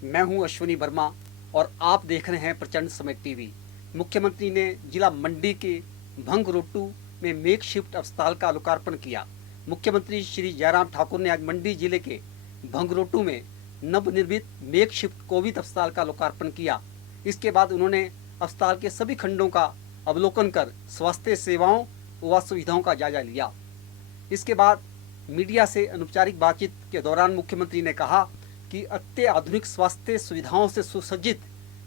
मैं हूं अश्विनी वर्मा और आप देख रहे हैं प्रचंड समय टीवी। मुख्यमंत्री ने जिला मंडी के भंगरोटू में मेक शिफ्ट अस्पताल का लोकार्पण किया। मुख्यमंत्री श्री जयराम ठाकुर ने आज मंडी जिले के भंगरोटू में नवनिर्मित मेक शिफ्ट कोविड अस्पताल का लोकार्पण किया। इसके बाद उन्होंने अस्पताल के सभी खंडों का अवलोकन कर स्वास्थ्य सेवाओं व सुविधाओं का जायजा लिया। इसके बाद मीडिया से अनौपचारिक बातचीत के दौरान मुख्यमंत्री ने कहा कि अत्याधुनिक स्वास्थ्य सुविधाओं से सुसज्जित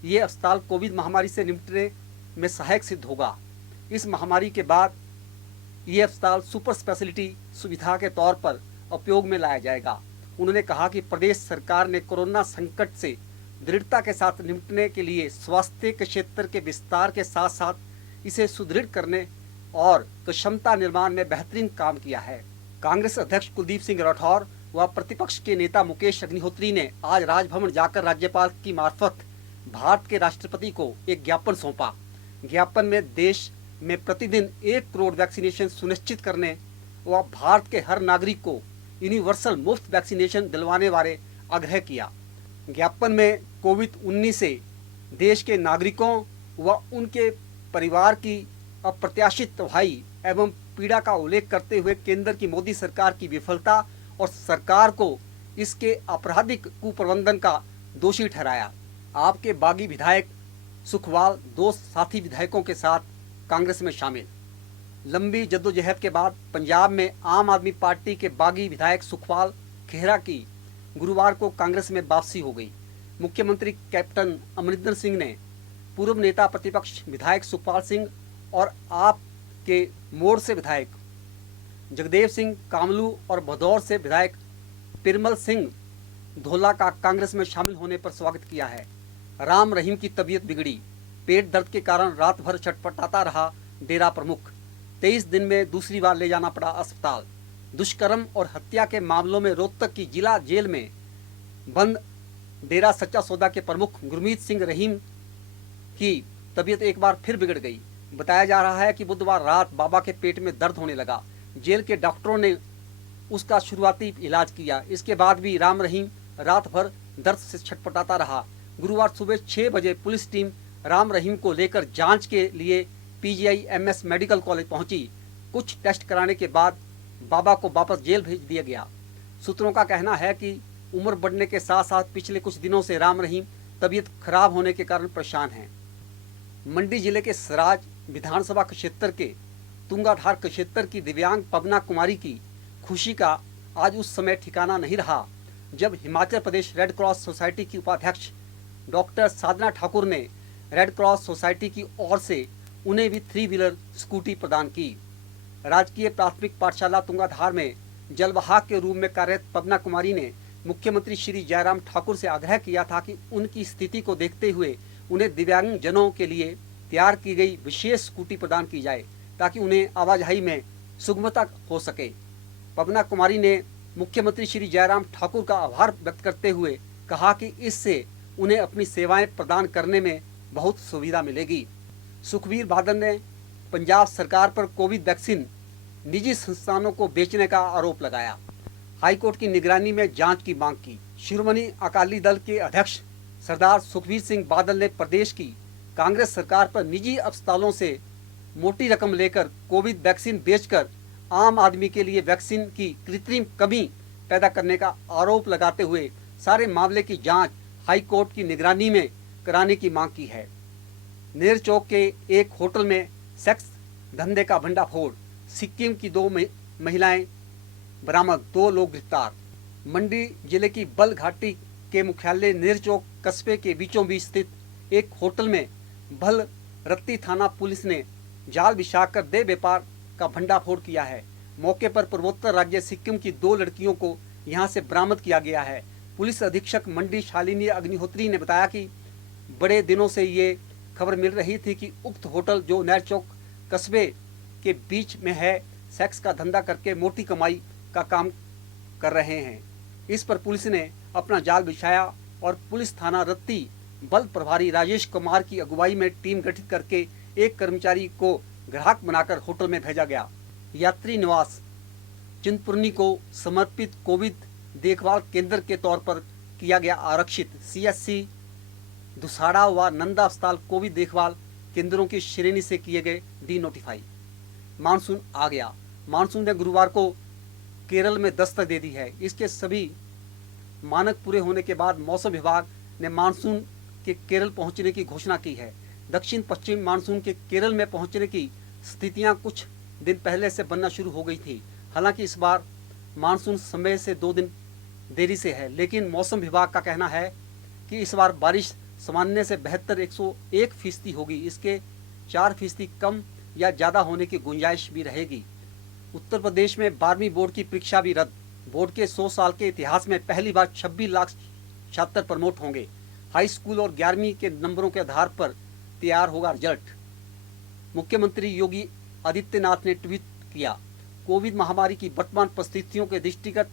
ये अस्पताल कोविड महामारी से निपटने में सहायक सिद्ध होगा। इस महामारी के बाद ये अस्पताल सुपर स्पेशलिटी सुविधा के तौर पर उपयोग में लाया जाएगा। उन्होंने कहा कि प्रदेश सरकार ने कोरोना संकट से दृढ़ता के साथ निपटने के लिए स्वास्थ्य के क्षेत्र के विस्तार के साथ साथ इसे सुदृढ़ करने और क्षमता निर्माण में बेहतरीन काम किया है। कांग्रेस अध्यक्ष कुलदीप सिंह राठौर व प्रतिपक्ष के नेता मुकेश अग्निहोत्री ने आज राजभवन जाकर राज्यपाल की मार्फत भारत के राष्ट्रपति को एक ज्ञापन सौंपा। ज्ञापन में देश में प्रतिदिन 1 करोड़ वैक्सीनेशन सुनिश्चित करने व भारत के हर नागरिक को यूनिवर्सल मुफ्त वैक्सीनेशन दिलवाने बारे आग्रह किया। ज्ञापन में कोविड-19 से देश के नागरिकों व उनके परिवार की अप्रत्याशित तबाही एवं पीड़ा का उल्लेख करते हुए केंद्र की मोदी सरकार की विफलता और सरकार को इसके आपराधिक कुप्रबंधन का दोषी ठहराया। आपके बागी विधायक सुखवाल 2 साथी विधायकों के साथ कांग्रेस में शामिल। लंबी जद्दोजहद के बाद पंजाब में आम आदमी पार्टी के बागी विधायक सुखवाल खेहरा की गुरुवार को कांग्रेस में वापसी हो गई। मुख्यमंत्री कैप्टन अमरिंदर सिंह ने पूर्व नेता प्रतिपक्ष विधायक सुखपाल सिंह और आप के मोड़ से विधायक जगदेव सिंह कामलू और भदौर से विधायक पिरमल सिंह धोला का कांग्रेस में शामिल होने पर स्वागत किया है। राम रहीम की तबीयत बिगड़ी। पेट दर्द के कारण रात भर छटपटाता रहा डेरा प्रमुख। 23 दिन में दूसरी बार ले जाना पड़ा अस्पताल। दुष्कर्म और हत्या के मामलों में रोहतक की जिला जेल में बंद डेरा सच्चा सौदा के प्रमुख गुरमीत सिंह रहीम की तबीयत एक बार फिर बिगड़ गई। बताया जा रहा है कि बुधवार रात बाबा के पेट में दर्द होने लगा। जेल के डॉक्टरों ने उसका शुरुआती इलाज किया। इसके बाद भी राम रहीम रात भर दर्द से छटपटाता रहा। गुरुवार सुबह 6 बजे पुलिस टीम राम रहीम को लेकर जांच के लिए PGI-MS मेडिकल कॉलेज पहुंची। कुछ टेस्ट कराने के बाद बाबा को वापस जेल भेज दिया गया। सूत्रों का कहना है कि उम्र बढ़ने के साथ साथ पिछले कुछ दिनों से राम रहीम तबीयत खराब होने के कारण परेशान हैं। मंडी जिले के सराज विधानसभा क्षेत्र के तुंगाधार क्षेत्र की दिव्यांग पवना कुमारी की खुशी का आज उस समय ठिकाना नहीं रहा जब Himachal Pradesh red cross society की उपाध्यक्ष डॉक्टर साधना ठाकुर ने रेड क्रॉस सोसाइटी की ओर से उन्हें भी 3 व्हीलर स्कूटी प्रदान की। राजकीय प्राथमिक पाठशाला तुंगाधार में जलवाहक के रूप में कार्यरत पवना कुमारी ने मुख्यमंत्री श्री जयराम ठाकुर से आग्रह किया था कि उनकी स्थिति को देखते हुए उन्हें दिव्यांगजनों के लिए तैयार की गई विशेष स्कूटी प्रदान की जाए ताकि उन्हें आवाजाही में सुगमता हो सके। पवना कुमारी ने मुख्यमंत्री श्री जयराम ठाकुर का आभार व्यक्त करते हुए कहा कि इससे उन्हें अपनी सेवाएं प्रदान करने में बहुत सुविधा मिलेगी। सुखबीर बादल ने पंजाब सरकार पर कोविड वैक्सीन निजी संस्थानों को बेचने का आरोप लगाया। हाईकोर्ट की निगरानी में जांच की मांग की। शिरोमणि अकाली दल के अध्यक्ष सरदार सुखबीर सिंह बादल ने प्रदेश की कांग्रेस सरकार पर निजी अस्पतालों से मोटी रकम लेकर कोविड वैक्सीन बेचकर आम आदमी के लिए वैक्सीन की कृत्रिम कमी पैदा करने का आरोप लगाते हुए सारे मामले की जांच हाई कोर्ट की निगरानी में कराने की मांग की है। नेर चौक के एक होटल में सेक्स धंधे का भंडाफोड़। सिक्किम की 2 महिलाएं बरामद, 2 लोग गिरफ्तार। मंडी जिले की बल घाटी के मुख्यालय नेर चौक कस्बे के बीचों बीच स्थित एक होटल में भल रत्ती थाना पुलिस ने जाल बिछाकर देह व्यापार का भंडाफोड़ किया है। मौके पर पूर्वोत्तर राज्य सिक्किम की 2 लड़कियों को यहां से बरामद किया गया है। पुलिस अधीक्षक मंडी शालिनी अग्निहोत्री ने बताया कि बड़े दिनों से ये खबर मिल रही थी कि उक्त होटल जो नेर चौक कस्बे के बीच में है, सेक्स का धंधा करके मोटी कमाई का काम कर रहे हैं। इस पर पुलिस ने अपना जाल बिछाया और पुलिस थाना रत्ती बल प्रभारी राजेश कुमार की अगुवाई में टीम गठित करके एक कर्मचारी को ग्राहक बनाकर होटल में भेजा गया। यात्री निवास चिंतपूर्णी को समर्पित कोविड देखभाल केंद्र के तौर पर किया गया आरक्षित सीएचसी दुसाड़ा व नंदा अस्पताल कोविड देखभाल केंद्रों की श्रेणी से किए गए डी नोटिफाई। मानसून आ गया। मानसून ने गुरुवार को केरल में दस्तक दे दी है। इसके सभी मानक पूरे होने के बाद मौसम विभाग ने मानसून के केरल पहुंचने की घोषणा की है। दक्षिण पश्चिम मानसून के केरल में पहुंचने की स्थितियां कुछ दिन पहले से बनना शुरू हो गई थी। हालांकि इस बार मानसून समय से 2 दिन देरी से है, लेकिन मौसम विभाग का कहना है कि इस बार बारिश सामान्य से बेहतर 101% होगी। इसके 4% कम या ज़्यादा होने की गुंजाइश भी रहेगी। उत्तर प्रदेश में 12वीं बोर्ड की परीक्षा भी रद्द। बोर्ड के 100 साल के इतिहास में पहली बार 26 लाख छात्र प्रमोट होंगे। हाई स्कूल और 11वीं के नंबरों के आधार पर तैयार होगा रिजल्ट। मुख्यमंत्री योगी आदित्यनाथ ने ट्वीट किया, कोविड महामारी की वर्तमान परिस्थितियों के दृष्टिगत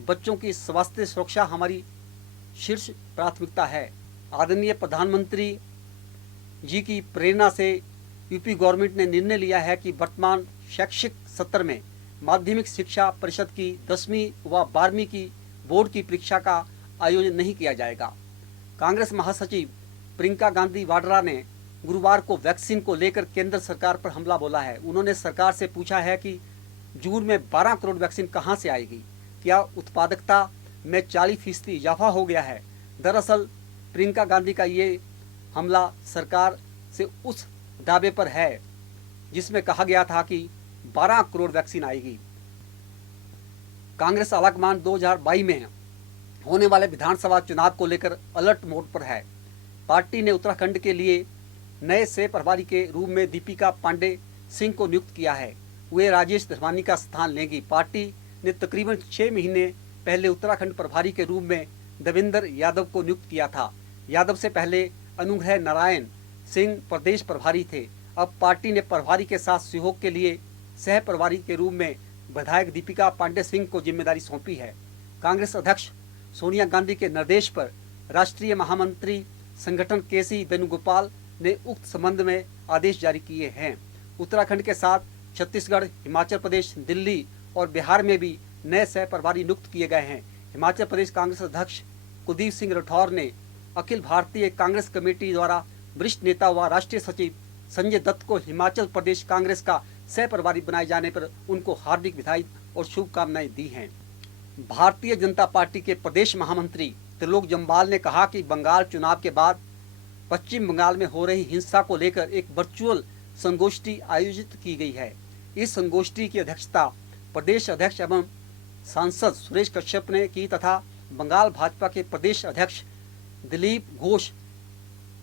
बच्चों की स्वास्थ्य सुरक्षा हमारी शीर्ष प्राथमिकता है। आदरणीय प्रधानमंत्री जी की प्रेरणा से यूपी गवर्नमेंट ने निर्णय लिया है कि वर्तमान शैक्षिक सत्र में माध्यमिक शिक्षा परिषद की 10वीं व 12वीं की बोर्ड की परीक्षा का आयोजन नहीं किया जाएगा। कांग्रेस महासचिव प्रियंका गांधी वाड्रा ने गुरुवार को वैक्सीन को लेकर केंद्र सरकार पर हमला बोला है। उन्होंने सरकार से पूछा है कि जून में 12 करोड़ वैक्सीन कहां से आएगी, क्या उत्पादकता में 40% इजाफा हो गया है। दरअसल प्रियंका गांधी का ये हमला सरकार से उस दावे पर है जिसमें कहा गया था कि 12 करोड़ वैक्सीन आएगी। कांग्रेस आलाकमान 2022 में होने वाले विधानसभा चुनाव को लेकर अलर्ट मोड पर है। पार्टी ने उत्तराखंड के लिए नए सह प्रभारी के रूप में दीपिका पांडे सिंह को नियुक्त किया है। वे राजेश धर्मानी का स्थान लेंगी। पार्टी ने तकरीबन 6 महीने पहले उत्तराखंड प्रभारी के रूप में देवेंद्र यादव को नियुक्त किया था। यादव से पहले अनुग्रह नारायण सिंह प्रदेश प्रभारी थे। अब पार्टी ने प्रभारी के साथ सहयोग के लिए सह प्रभारी के रूप में विधायक दीपिका पांडे सिंह को जिम्मेदारी सौंपी है। कांग्रेस अध्यक्ष सोनिया गांधी के निर्देश पर राष्ट्रीय महामंत्री संगठन केसी वेणुगोपाल ने उक्त संबंध में आदेश जारी किए हैं। उत्तराखंड के साथ छत्तीसगढ़, हिमाचल प्रदेश, दिल्ली और बिहार में भी नए सह प्रभारी नियुक्त किए गए हैं। हिमाचल प्रदेश कांग्रेस अध्यक्ष कुलदीप सिंह राठौर ने अखिल भारतीय कांग्रेस कमेटी द्वारा वरिष्ठ नेता व राष्ट्रीय सचिव संजय दत्त को हिमाचल प्रदेश कांग्रेस का सह प्रभारी बनाए जाने पर उनको हार्दिक बधाई और शुभकामनाएं दी हैं। भारतीय जनता पार्टी के प्रदेश महामंत्री त्रिलोक जम्वाल ने कहा कि बंगाल चुनाव के बाद पश्चिम बंगाल में हो रही हिंसा को लेकर एक वर्चुअल संगोष्ठी आयोजित की गई है। इस संगोष्ठी की अध्यक्षता प्रदेश अध्यक्ष एवं सांसद सुरेश कश्यप ने की तथा बंगाल भाजपा के प्रदेश अध्यक्ष दिलीप घोष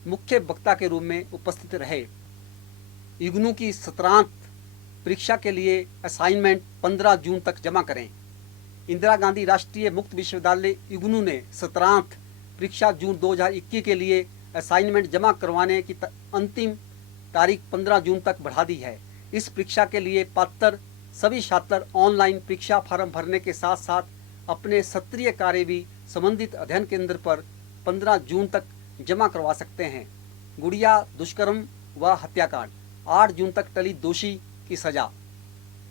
मुख्य वक्ता के रूप में उपस्थित रहे। इग्नू की सत्रांत परीक्षा के लिए असाइनमेंट 15 जून तक जमा करें। इंदिरा गांधी राष्ट्रीय मुक्त विश्वविद्यालय इग्नू ने सत्रांत परीक्षा जून 2021 के लिए असाइनमेंट जमा करवाने की अंतिम तारीख 15 जून तक बढ़ा दी है। इस परीक्षा के लिए पात्र सभी छात्र ऑनलाइन परीक्षा फार्म भरने के साथ साथ अपने सत्रीय कार्य भी संबंधित अध्ययन केंद्र पर 15 जून तक जमा करवा सकते हैं। गुड़िया दुष्कर्म व हत्याकांड 8 जून तक टली दोषी की सजा।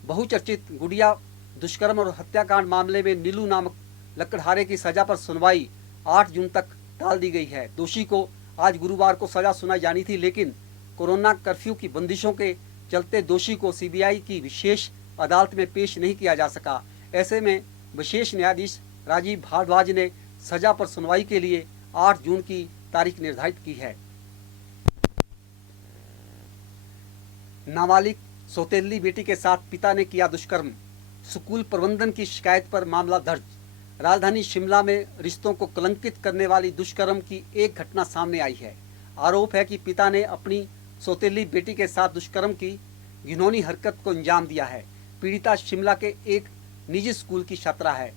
बहुचर्चित गुड़िया दुष्कर्म और हत्याकांड मामले में नीलू नामक लकड़हारे की सजा पर सुनवाई 8 जून तक टाल दी गई है। दोषी को आज गुरुवार को सजा सुनाई जानी थी, लेकिन कोरोना कर्फ्यू की बंदिशों के चलते दोषी को सीबीआई की विशेष अदालत में पेश नहीं किया जा सका। ऐसे में विशेष न्यायाधीश राजीव भारद्वाज ने सजा पर सुनवाई के लिए 8 जून की तारीख निर्धारित की है। नाबालिग सौतेली बेटी के साथ पिता ने किया दुष्कर्म, स्कूल प्रबंधन की शिकायत पर मामला दर्ज। राजधानी शिमला में रिश्तों को कलंकित करने वाली दुष्कर्म की एक घटना सामने आई है। आरोप है कि पिता ने अपनी सौतेली बेटी के साथ दुष्कर्म की घिनौनी हरकत को अंजाम दिया है। पीड़िता शिमला के एक निजी स्कूल की छात्रा है।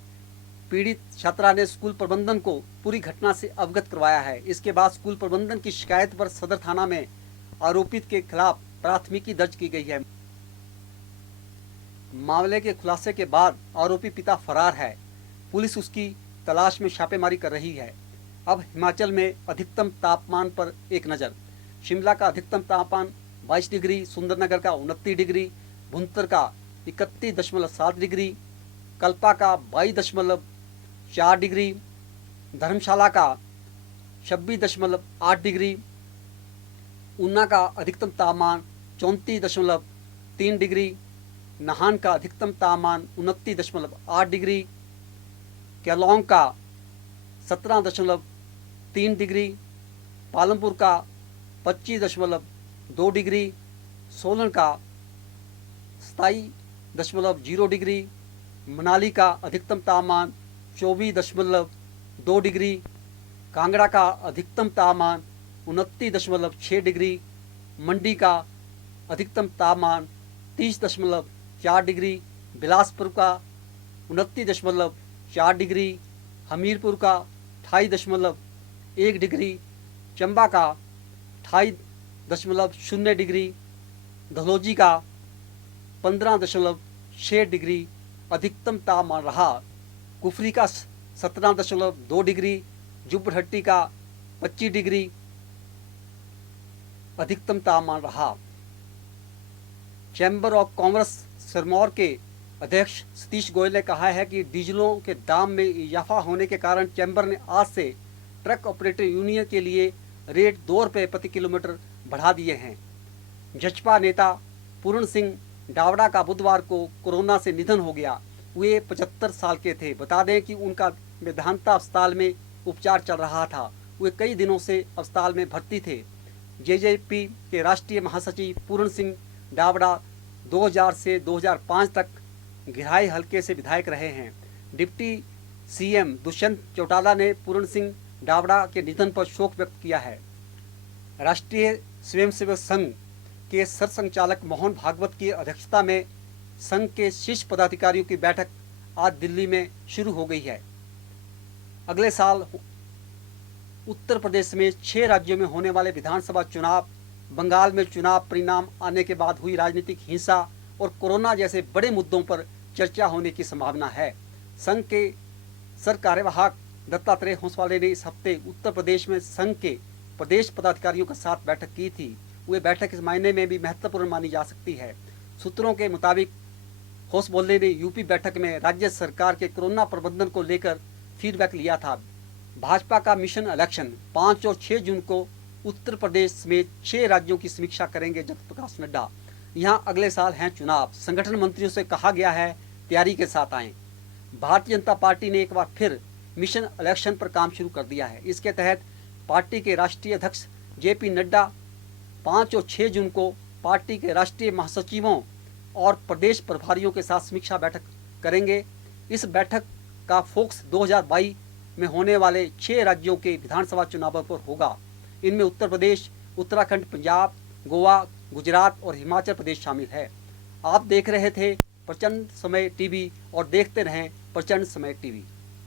पीड़ित छात्रा ने स्कूल प्रबंधन को पूरी घटना से अवगत करवाया है। इसके बाद स्कूल प्रबंधन की शिकायत पर सदर थाना में आरोपित के खिलाफ प्राथमिकी दर्ज की गई है। मामले के खुलासे के बाद आरोपी पिता फरार है। पुलिस उसकी तलाश में छापेमारी कर रही है। अब हिमाचल में अधिकतम तापमान पर एक नज़र। शिमला का अधिकतम तापमान 22 डिग्री, सुंदरनगर का 29 डिग्री, भुंतर का 31.7 डिग्री, कल्पा का 22.4 डिग्री, धर्मशाला का 26.8 डिग्री, ऊना का अधिकतम तापमान 34.3 डिग्री, नाहन का अधिकतम तापमान 29.8 डिग्री, केलोंग का 17.3 डिग्री, पालमपुर का 25.2 डिग्री, सोलन का 27.0 डिग्री, मनाली का अधिकतम तापमान 24.2 डिग्री, कांगड़ा का अधिकतम तापमान 29.6 डिग्री, मंडी का अधिकतम तापमान 30.4 डिग्री, बिलासपुर का 29.4 डिग्री, हमीरपुर का 28.1 डिग्री, चंबा का 28.0 डिग्री, धलौजी का 15.6 डिग्री अधिकतम तापमान रहा। कुफरी का 17.2 डिग्री, जुब्बड़हट्टी का 25 डिग्री अधिकतम तापमान रहा। चैम्बर ऑफ कॉमर्स सिरमौर के अध्यक्ष सतीश गोयल ने कहा है कि डीजलों के दाम में इजाफा होने के कारण चैम्बर ने आज से ट्रक ऑपरेटर यूनियन के लिए रेट 2 रुपये प्रति किलोमीटर बढ़ा दिए हैं। जचपा नेता पूर्ण सिंह डावड़ा का बुधवार को कोरोना से निधन हो गया। वे 75 साल के थे। बता दें कि उनका मेदांता अस्पताल में उपचार चल रहा था। वे कई दिनों से अस्पताल में भर्ती थे। जेजेपी के राष्ट्रीय महासचिव पूर्ण सिंह डावड़ा 2000 से 2005 तक घिराई हलके से विधायक रहे हैं। डिप्टी सीएम दुष्यंत चौटाला ने पूर्ण सिंह डावड़ा के निधन पर शोक व्यक्त किया है। राष्ट्रीय स्वयंसेवक संघ के सरसंघचालक मोहन भागवत की अध्यक्षता में संघ के शीर्ष पदाधिकारियों की बैठक आज दिल्ली में शुरू हो गई है। अगले साल उत्तर प्रदेश में 6 राज्यों में होने वाले विधानसभा चुनाव, बंगाल में चुनाव परिणाम आने के बाद हुई राजनीतिक हिंसा और कोरोना जैसे बड़े मुद्दों पर चर्चा होने की संभावना है। संघ के सर कार्यवाहक दत्तात्रेय होसवाले ने इस हफ्ते उत्तर प्रदेश में संघ के प्रदेश पदाधिकारियों के साथ बैठक की थी। वे बैठक इस मायने में भी महत्वपूर्ण मानी जा सकती है। सूत्रों के मुताबिक होसबोले ने यूपी बैठक में राज्य सरकार के कोरोना प्रबंधन को लेकर फीडबैक लिया था। भाजपा का मिशन इलेक्शन 5 और 6 जून को उत्तर प्रदेश में 6 राज्यों की समीक्षा करेंगे जगत प्रकाश नड्डा। यहां अगले साल हैं चुनाव। संगठन मंत्रियों से कहा गया है तैयारी के साथ आएं। भारतीय जनता पार्टी ने एक बार फिर मिशन इलेक्शन पर काम शुरू कर दिया है। इसके तहत पार्टी के राष्ट्रीय अध्यक्ष जेपी नड्डा 5 और 6 जून को पार्टी के राष्ट्रीय महासचिवों और प्रदेश प्रभारियों के साथ समीक्षा बैठक करेंगे। इस बैठक का फोकस 2022 में होने वाले 6 राज्यों के विधानसभा चुनावों पर होगा। इनमें उत्तर प्रदेश, उत्तराखंड, पंजाब, गोवा, गुजरात और हिमाचल प्रदेश शामिल है। आप देख रहे थे प्रचंड समय टीवी और देखते रहें प्रचंड समय टीवी।